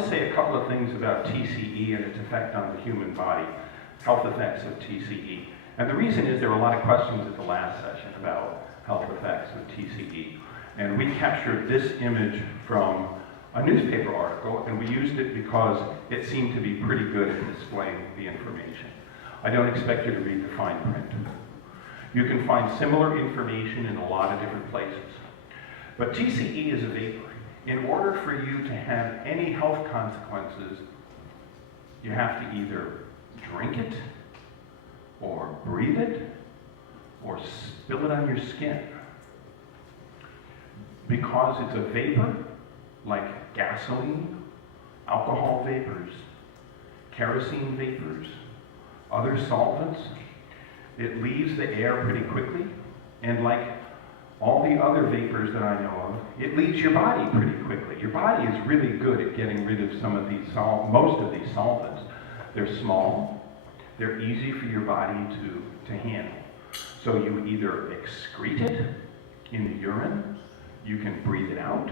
to say a couple of things about TCE and its effect on the human body, health effects of TCE. And the reason is there were a lot of questions at the last session about health effects of TCE. And we captured this image from a newspaper article, and we used it because it seemed to be pretty good at displaying the information. I don't expect you to read the fine print. You can find similar information in a lot of different places. But TCE is a vapor. In order for you to have any health consequences, you have to either drink it, or breathe it, or spill it on your skin. Because it's a vapor, like gasoline, alcohol vapors, kerosene vapors, other solvents, it leaves the air pretty quickly, and like all the other vapors that I know of, it leaves your body pretty quickly. Your body is really good at getting rid of some of these most of these solvents. They're small, they're easy for your body to handle. So you either excrete it in the urine, you can breathe it out.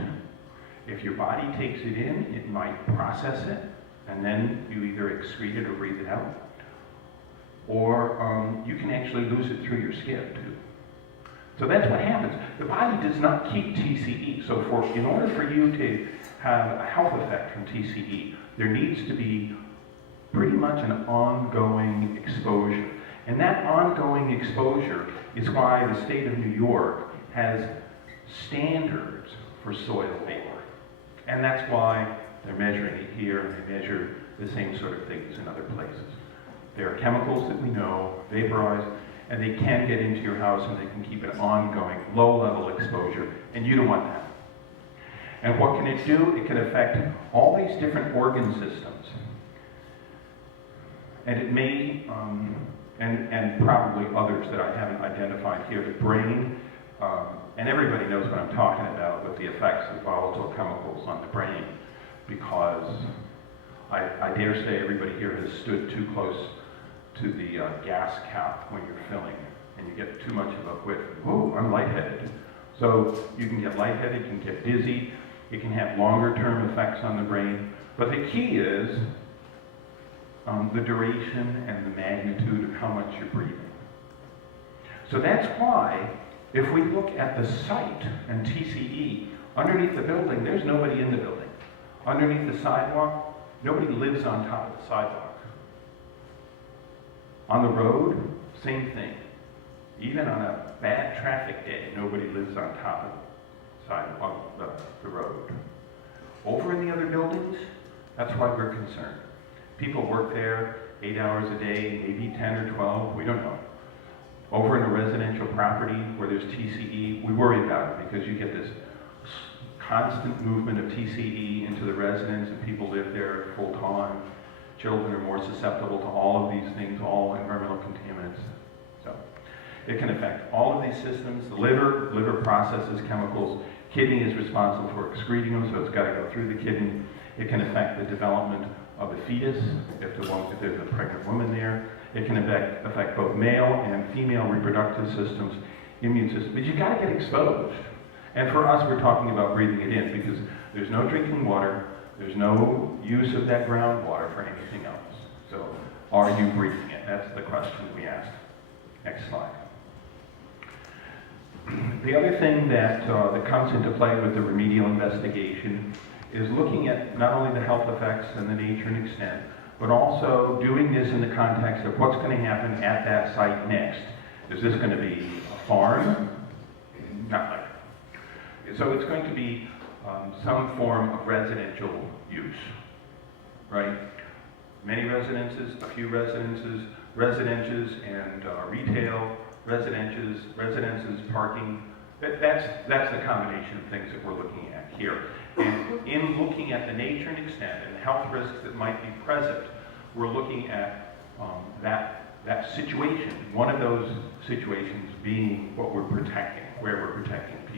If your body takes it in, it might process it, and then you either excrete it or breathe it out. Or you can actually lose it through your skin too. So that's what happens. The body does not keep TCE. So in order for you to have a health effect from TCE, there needs to be pretty much an ongoing exposure. And that ongoing exposure is why the state of New York has standards for soil vapor. And that's why they're measuring it here, and they measure the same sort of things in other places. There are chemicals that we know vaporize, and they can get into your house, and they can keep an ongoing low-level exposure, and you don't want that. And what can it do? It can affect all these different organ systems. And it may, and probably others that I haven't identified here, the brain, and everybody knows what I'm talking about with the effects of volatile chemicals on the brain, because I dare say everybody here has stood too close to the gas cap when you're filling, and you get too much of a whiff. Whoa, I'm lightheaded. So you can get lightheaded, you can get dizzy, it can have longer term effects on the brain, but the key is the duration and the magnitude of how much you're breathing. So that's why, if we look at the site and TCE, underneath the building, there's nobody in the building. Underneath the sidewalk, nobody lives on top of the sidewalk. On the road, same thing. Even on a bad traffic day, nobody lives on top of the sidewalk, the road. Over in the other buildings, that's why we're concerned. People work there 8 hours a day, maybe 10 or 12, we don't know. Over in a residential property where there's TCE, we worry about it because you get this constant movement of TCE into the residence, and people live there full time. Children are more susceptible to all of these things, all environmental contaminants. So it can affect all of these systems. The liver processes chemicals. Kidney is responsible for excreting them, so it's got to go through the kidney. It can affect the development of the fetus, if there's a pregnant woman there. It can affect both male and female reproductive systems, immune systems. But you've got to get exposed. And for us, we're talking about breathing it in because there's no drinking water, there's no use of that groundwater for anything else. So, are you breathing it? That's the question we asked. Next slide. The other thing that comes into play with the remedial investigation is looking at not only the health effects and the nature and extent, but also doing this in the context of what's going to happen at that site next. Is this going to be a farm? Not likely. So it's going to be some form of residential use, right? Many residences, a few residences and retail, residences, parking. That's the combination of things that we're looking at here. And in looking at the nature and extent and the health risks that might be present, we're looking at that situation. One of those situations being what we're protecting, where we're protecting people.